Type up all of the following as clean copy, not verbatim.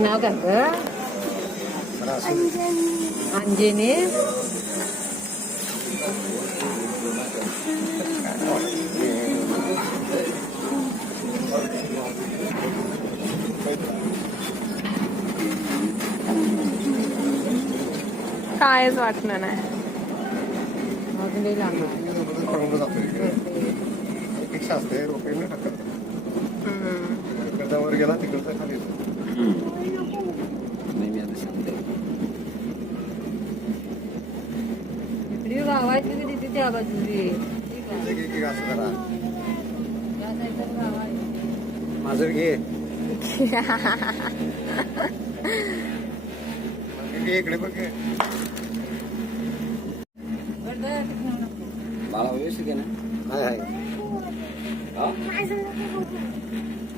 नाव काय ग? अंजनी. कायच वाटणार नाही. वर गेला तिकडचा खाली गावाची तिथे त्या बाजूची माझं घे इकडे बघ मला व्यवस्थित आहे ना. हाय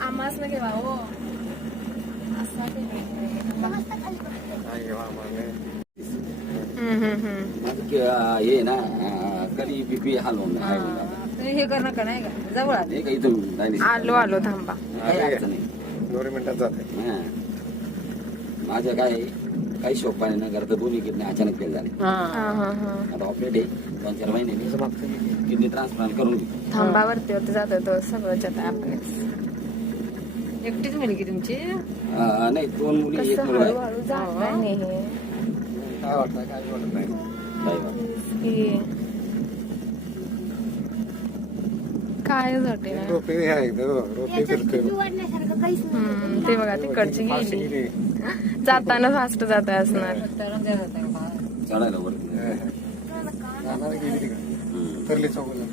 आम्हाच ना घेवा हो. हे ना कधी बीपी हलवून हे करणं का नाही का जवळ हे काही तुम्ही आलो आलो थांबा. दोन मिनिटात जाते. माझं काय काही शोकपाने न करता दोन्ही किडनी अचानक फेल झाले. आता ऑपरेट आहे 2-4 महिने किडनी ट्रान्सप्लांट करून घेऊ. थांबावरती होतं जात होतं सगळंच आता आपण. एकटीच मुली की तुमची? नाही 2 मुली 1 मुलगा आहे. हळूहळू जात नाही हे. काय वाटतं काय वाटत नाही. काय वाटे ना रोपे आहे रोपे फिरतोय ते बघा तिकडची गेली. जाताना फास्ट जात असणार. चढायला वरती गेली तिकडे तरली चौकला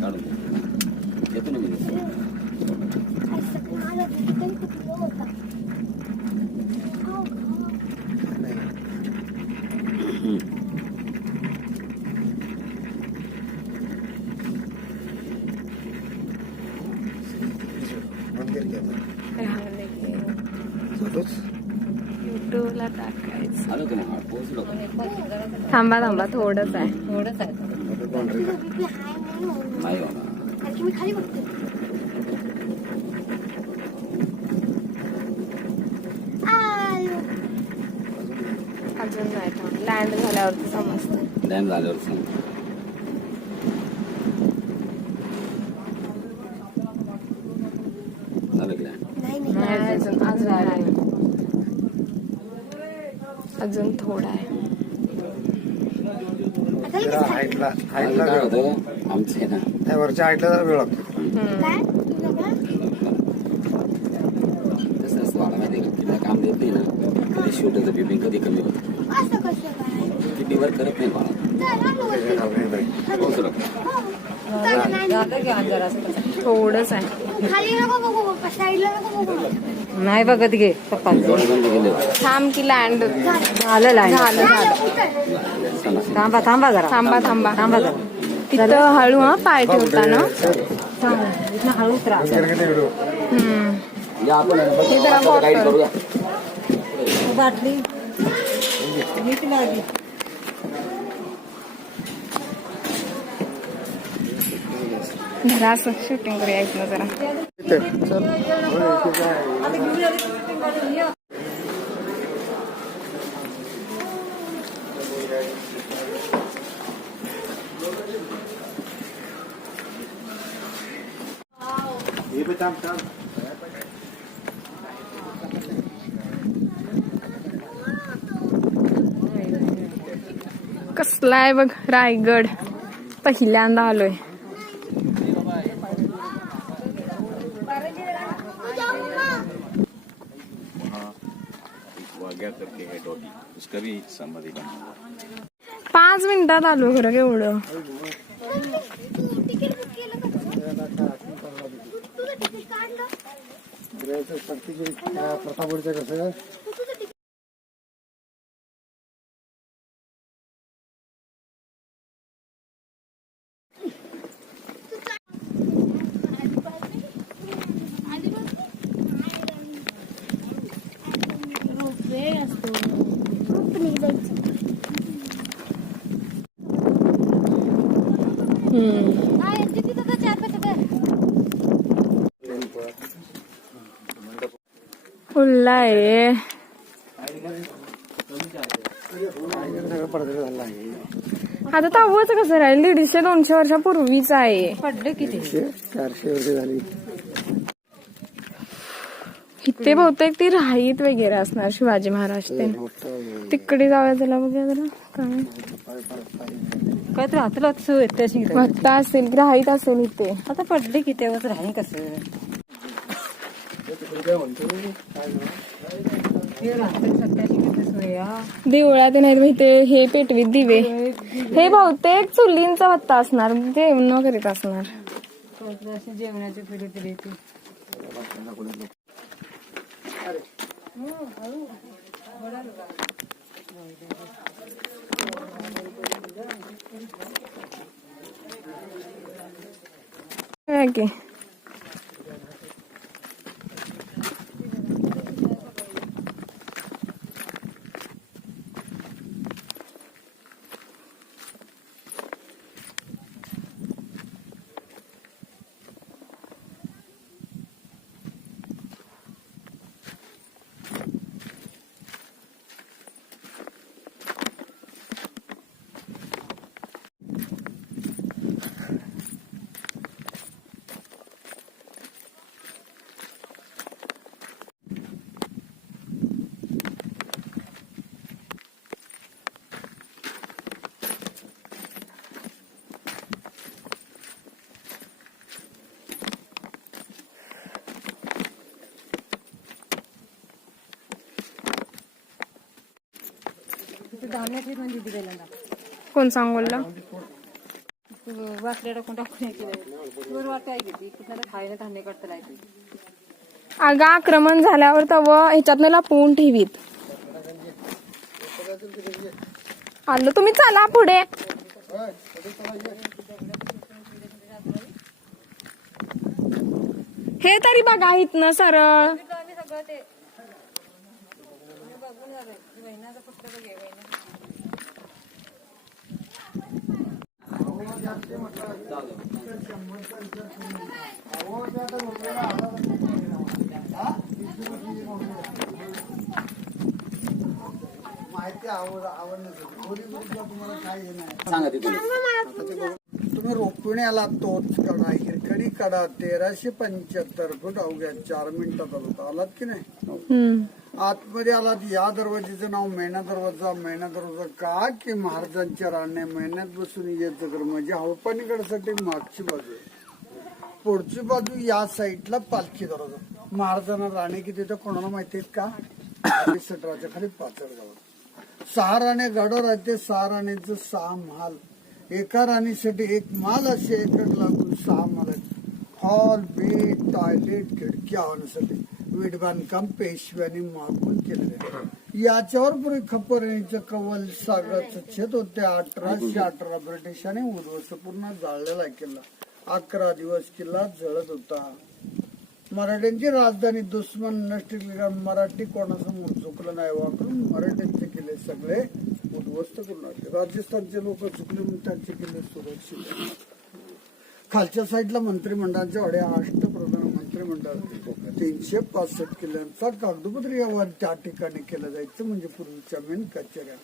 काढून येतो ना मी. युट्यूबला टाकायचं. आलो तुम्ही पोहोचलो. थांबा थांबा थोडंच आहे. थोडंच आहे. नाही बाबा अजून नाही थांब. लँड झाल्यावरती समजतं. लँड झाल्यावर सांग. झालं की लँड? नाही अजून आहे. अजून थोडा आहे. हाईटला काय होतं आमचं आहे ना वरच्या हाईटला जरा वेळ लागतो. तसं असं वाढा माहिती का किडनी काम देत नाही ना कधी शूटचं बीपी कधी कमी होतं. किडनीवर करत नाही बाळा. पोहोचलो जातं की अंधार असतं. थोडंच आहे. नाही बघत घे पप्पा. डोळे बंद केले. थांब की लँड झालं लाईन. थांबा थांबा जरा. थांबा थांबा थांबा जरा. तिथं हळू हा पाय ठेवताना. इथं हळूच राहा. या आपण हे जरा गाईड बॉटल. करूया. बाटली नीट लागली. जरा असं शूटिंग करूया इथनं जरा. कसला आहे बघ रायगड. पहिल्यांदा आलोय. करके है डॉगी उसका भी संबंधी बना 5 मिनिटात आलो खरं केवढं. प्रतापगडचं कसं फुल्ला आहे. सगळं पडदे झालं आहे. आता तावच कसं राहील 150-200 वर्षापूर्वीच आहे. पडले किती 400 वर्ष झाली. इथे बहुतेक ती राहीत वगैरे असणार शिवाजी महाराज ते. तिकडे जाऊया त्याला बघूया जरा काय काय तर हातला ऐतिहासिक भत्ता असेल राहीत असेल इथे. आता पडले की तेव्हाच राही कसं हे राहते सत्याशी सोया देवळात नाही इथे हे पेटवीत दिवे. हे बहुतेक चुलींचा भत्ता असणार जेवण करीत असणार. जेवणाचे पिढी तरी येते काय की धान्याची म्हणजे दिलेला कोण सांगोलला वासल्या टाकून टाकून वर वाट काय घेतली कुठला खायला धान्य काढता लायची. अगं आक्रमण झाल्यावर तव ह्याच्यातनं लपवून ठेवीत. आलं तुम्ही चला पुढे. हे तरी बघा इथनं सरळ सगळं ते बघून झालंय महिन्याचं पुस्तक घे महिना सांगा तिथून. तुम्ही रोपणे आला तोच कडा हिरकडी कडा 1375 फूट अवघ्या 4 मिनिटात आलात की नाही. आतमध्ये आलात. या दरवाजेचं नाव मैना दरवाजा का की महाराजांच्या राण्या महिन्यात बसून यायचं कर म्हणजे हळपाणीकडसाठी मागची बाजू आहे. पुढची बाजू या साईडला पालखी दरवाजा. महाराजांना राणे किती तर कोणाला माहिती आहेत का. सटराच्या खाली पाचड गावात 6 राणे गाडो राहते. 6 राणेचं 6 महाल. एका राणीसाठी 1 माल असे एकक लागून 6 माल आहेत. हॉल बेड टॉयलेट खिडक्या होण्यासाठी वीट बांधकाम पेशव्यांनी मागून केलेले. याच्यावर पूर्वी खपरणीचं कवल सागरचं छत होते. 1818 ब्रिटिशांनी उद्ध्वस्त पूर्ण जाळलेला किल्ला. 11 दिवस किल्ला जळत होता. मराठ्यांची राजधानी दुश्मन नष्ट केली. मराठी कोणासमोर झुकलं नाही. वापरून मराठ्यांचे किल्ले सगळे उद्ध्वस्त करून टाकले. राजस्थानचे लोक झुकले म्हणून त्यांचे किल्ले सुरक्षित. खालच्या साईडला मंत्रिमंडळाच्या अड्या अष्टप्रधान मंत्रिमंडळ 365 किल्ल्यांचा कागदोपत्री व्यवहार त्या ठिकाणी केला जायचं म्हणजे पूर्वीच्या मेन कचेऱ्या.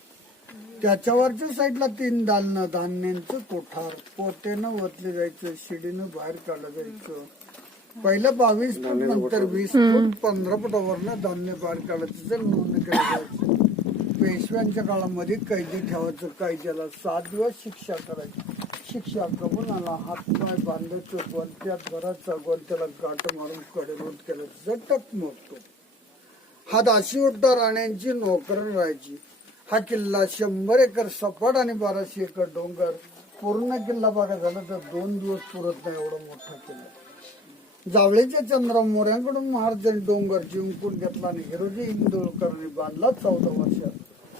त्याच्यावरच्या साईडला 3 दालनं धान्यांचं कोठार पोतेनं ओतले जायचं. शिडीनं बाहेर काढलं जायचं. पहिलं 22 फूट नंतर 20 फूट 15 फुटावरनं धान्य बाहेर काढायचं जर नोंद केलं जायचं. पेशव्यांच्या काळामध्ये कैदी ठेवायचं. कैद्याला 7 दिवस शिक्षा करायची. शिक्षा करून आला हातपाय बांधायचं. गोंत्यात भराचा गोंत्याला गाठ मारून कडेलोट केलं टक मोडतो. हा दाशीवट्टा राण्यांची नोकरण राहायची. हा किल्ला 100 एकर सपाट आणि 1200 एकर डोंगर पूर्ण किल्ला बघा झाला तर 2 दिवस पुरत नाही एवढा मोठा किल्ला. जावळीच्या चंद्रराव मोऱ्यांकडून महाराजांनी डोंगर जिंकून घेतला आणि हिरोजी इंदोरकरांनी बांधला 14 वर्षात.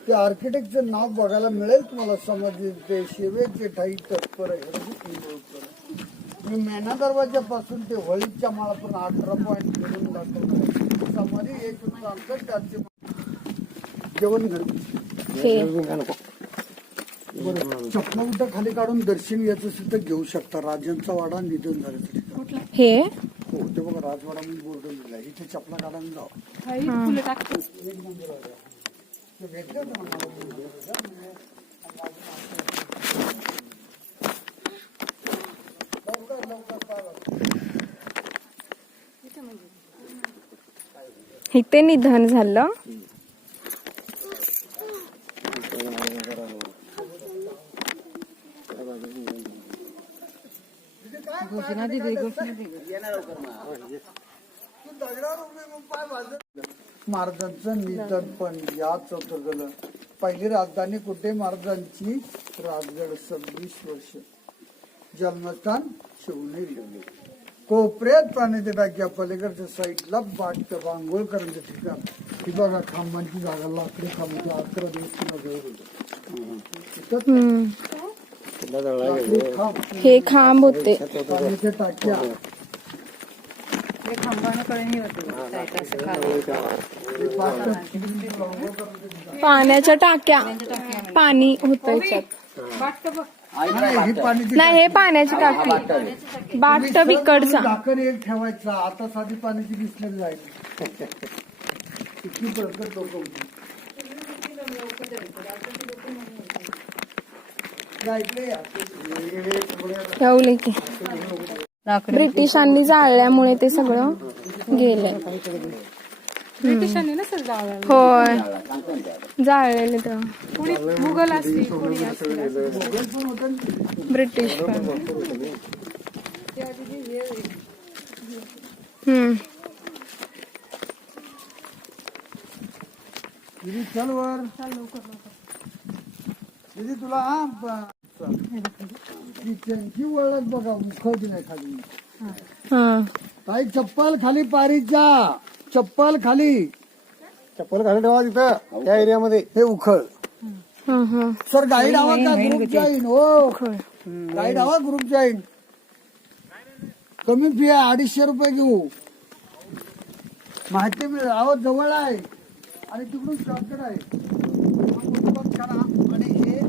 त्या आर्किटेक्टचं नाव बघायला मिळेल तुम्हाला समजले ते शिवेचे ठाई तत्पर हिरोजी इंदोरकर. मी मेना दरवाजापासून ते होळीच्या माळापर्यंत 18 पॉईंट फिरून दाखवतो. समाधी एक अंतर त्याचे जेवण घडते. चपला उठा खाली काढून दर्शन घ्यायचं सुद्धा घेऊ शकता. राजांचा वाडा निधन झालं हे हो ते बघा राजवाडा म्हणून बोर्ड लिहिला. इथे चपला काढायला जावं. फुलं टाकतो. ते भेटलं होतं मला. इथे निधन झालं. घोषणा दिली. महाराजांचं निधन पण याच होतं. पहिली राजधानी कुठे महाराजांची? राजगड. 26 वर्ष. जन्मस्थान शिवनेरी. कोपऱ्यात पाण्याची टाक्या पलीकडच्या साईडला बाट आंघोळकरांचं ठिकाण. ही बघा खांबांची जागा लाकडी खांबाची 11 दिवस हे खांब होते. पाण्याच्या टाक्या ते खांबाने कळणी होते. पाण्याच्या टाक्या. पाणी होत याच्यात. ही पाण्याची नाही हे पाण्याची टाकी. बाटटब इकडचा. झाकण एक ठेवायचा. आता साधी पाण्याची दिसलेली जाईल. किती प्रकट लोक होती. ठेवले की ब्रिटिशांनी जाळल्यामुळे ते सगळं गेलंय. ब्रिटिशांनी नसेल जावं. होय जाळलेले तेव्हा. कोणी मुघल असतील कोणी असतील. ब्रिटिश पण. दीदी चल वर. दीदी तुला किचनची ओळख बघा. उखळती नाही खाली. काही चप्पल खाली पारीचा. चप्पल खाली ठेवा तिथं त्या एरियामध्ये. हे उखळ. सर गाईड हवा का? ग्रुप जाईन. हो गाईड हवा ग्रुप जाईन. कमी फी आहे. 250 रुपये घेऊ. माहिती मिळेल. आवाज जवळ आहे आणि तिकडून शॉर्टकट आहे. आणि हे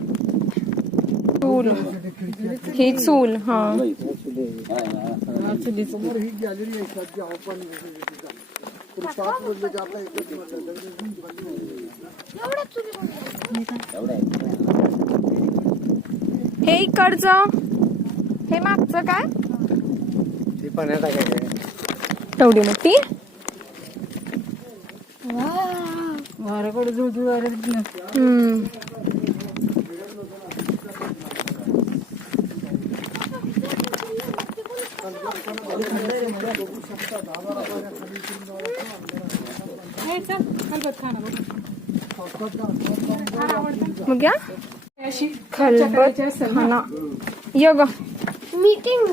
चूल. ही चूल. हा समोर ही गॅलरी आहे. सध्या ओपन 5 मजले जाता एकच हे इकडचं. हे मागचं काय? ते पाण्यात टाकायचं. तेवढी मोठी. वाराकडे जुळजुळ. बघ्या खलबत खाना. ये ग मीटिंग.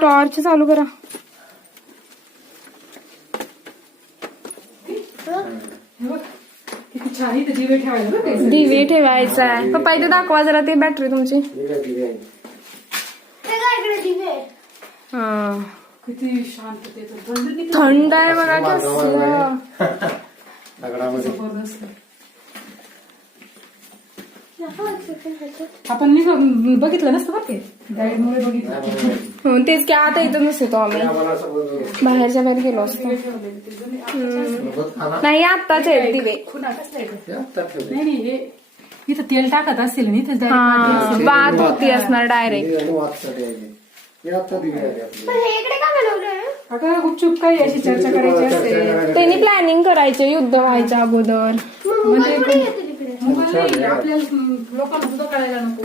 टॉर्च चालू करा. दिवे ठेवायचा आहे. पप्पा इथे दाखवा जरा ते बॅटरी तुमची. हा किती शांततेत थंड आहे बघा कसं. आपण बघितलं नसतं बघ ते गाईडमुळे बघितलं. तेच की आता इथं नसतो आम्ही. बाहेरच्या बाहेर गेलो असतो. नाही आत्ताच आहेत दिवे. नाही हे इथं तेल टाकत असेल ना. इथं हा बात होती असणार डायरेक्ट. अगं गुपचूप काही अशी चर्चा करायची असते. त्यांनी प्लॅनिंग करायचे युद्ध व्हायच्या अगोदर. म्हणजे आपल्या लोकांना सुद्धा कळायला नको.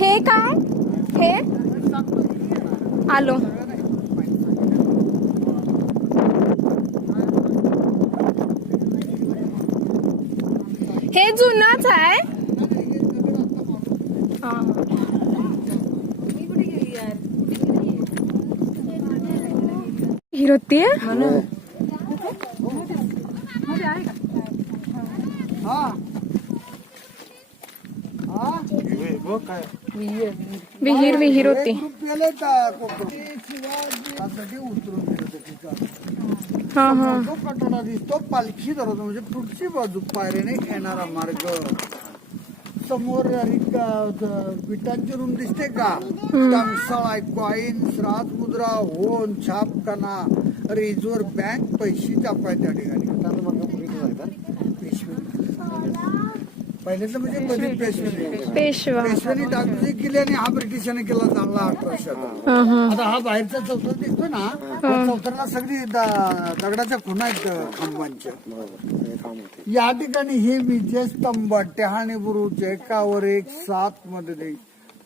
हे काय? हे आलो. हे जुनच आहे. हिरोती विहीर होती. उतरून हा हा. तो कटोरा दिसतो पालखी धरतो म्हणजे पुढची बाजू पायरीने येणारा मार्ग. समोर विटांची रूम दिसते का? टंकसाळ, कॉईन, श्राद्ध मुद्रा, होन, छापखाना, रिझर्व्ह बँक, पैसे छापाय त्या ठिकाणी. पहिल्याचं म्हणजे पेशव्याने डागडुजी केली आणि हा ब्रिटिशांनी केला चांगला 1800. आता हा बाहेरचा चौथर दिसतो ना, चौथरला सगळी दगडाच्या खुणा आहेत खांबांच्या. या ठिकाणी हे विजयस्तंभ टहाणी बुरुज एकावर एक 7 मध्ये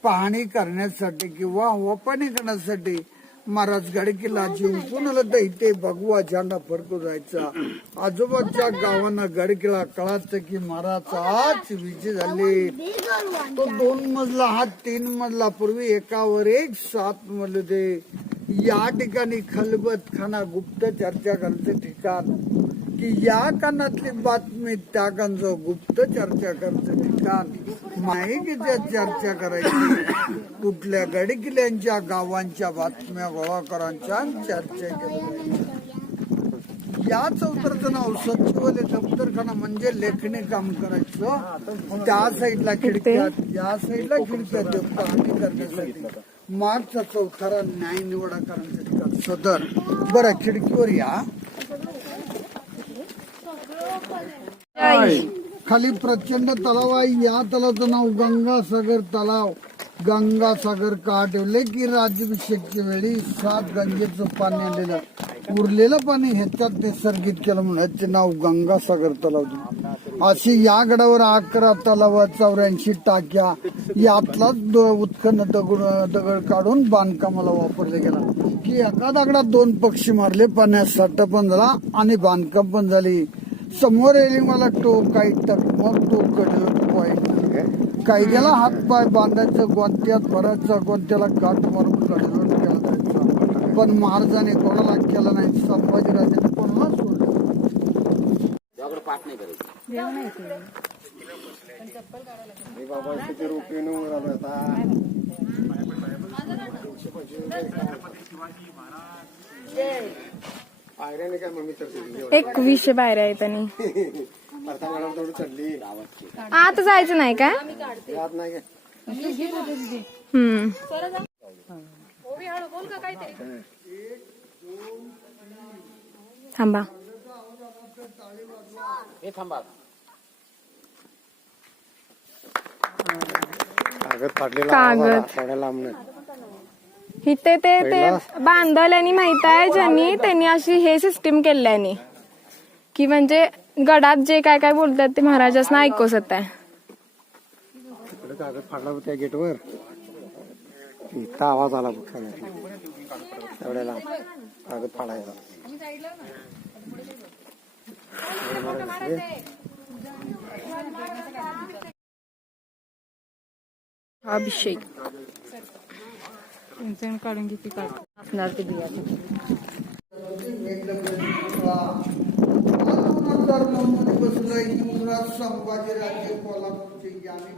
पाहणी करण्यासाठी किंवा वपाणी करण्यासाठी महाराज गड किल्ला जिंकून आलं तर इथे भगवा झेंडा फडकू जायचा. आजूबाजूच्या गावांना गड किल्ला कळायचं की महाराज आज विजय झाले. तो 2 मजला हा 3 मजला पूर्वी एकावर एक 7 मध्ये. या ठिकाणी खलबत खाना गुप्त चर्चा करायचं ठिकाण की या कानातली बातमी त्या कानचं गुप्त चर्चा करायचं ठिकाण. माहितीच्या चर्चा करायची कुठल्या गडी किल्ल्यांच्या गावांच्या बातम्या गोळा करांच्या चर्चा करायची. या चौथरचं नाव सचिवालय दफ्तरखाना म्हणजे लेखणी काम करायचं. त्या साईडला खिडक्या, या साईडला खिडक्या पाहणी करण्यासाठी. मागचा चौथरा न्याय निवडा करण्यासाठी सदर. बरं खिडकीवर या. खाली प्रचंड तलाव आहे. या तलावाचं नाव गंगासागर तलाव. गंगासागर का ठेवले की राज्याभिषेकच्या वेळी 7 गंगेचं पाणी आलेलं उरलेलं पाणी ह्याच्यात निसर्गित केलं म्हणून ह्याचे नाव गंगासागर तलाव. अशी या गडावर 11 तलाव, 84 टाक्या. यातलाच उत्खनन दगड काढून बांधकामाला वापरले गेला की एका दगडात 2 पक्षी मारले. पाण्यात साठा पण झाला आणि बांधकाम पण झाली. समोर मला टोक काही टकमक टोक पॉईंट. कायद्याला हातपाय बांधायचं, गोंत्यात भरायचं, गोंत्याला काट मारून कडलोट केला जायचा. पण महाराजांनी कोणाला केलं नाही. संभाजीराजांनी कोणाला सोडलं. पाठ नाही करायचं. एक 20 बाहेर आहेत आणि आता जायचं नाही का? थांबा. कागद इथे ते बांधल्याने माहित आहे ज्यांनी, त्यांनी अशी हे सिस्टीम केल्याने की म्हणजे गडात जे काय काय बोलतात ते महाराजांना ऐकूच येत आहे. कागद फाडला होता गेटवर. इथं आवाज आला बघ एवढ्याला कागद फाडायला. अभिषेक काढून किती असणार ते बिया. बसलं युवराज संभाजीराजे कोल्हापूरचे ज्ञानी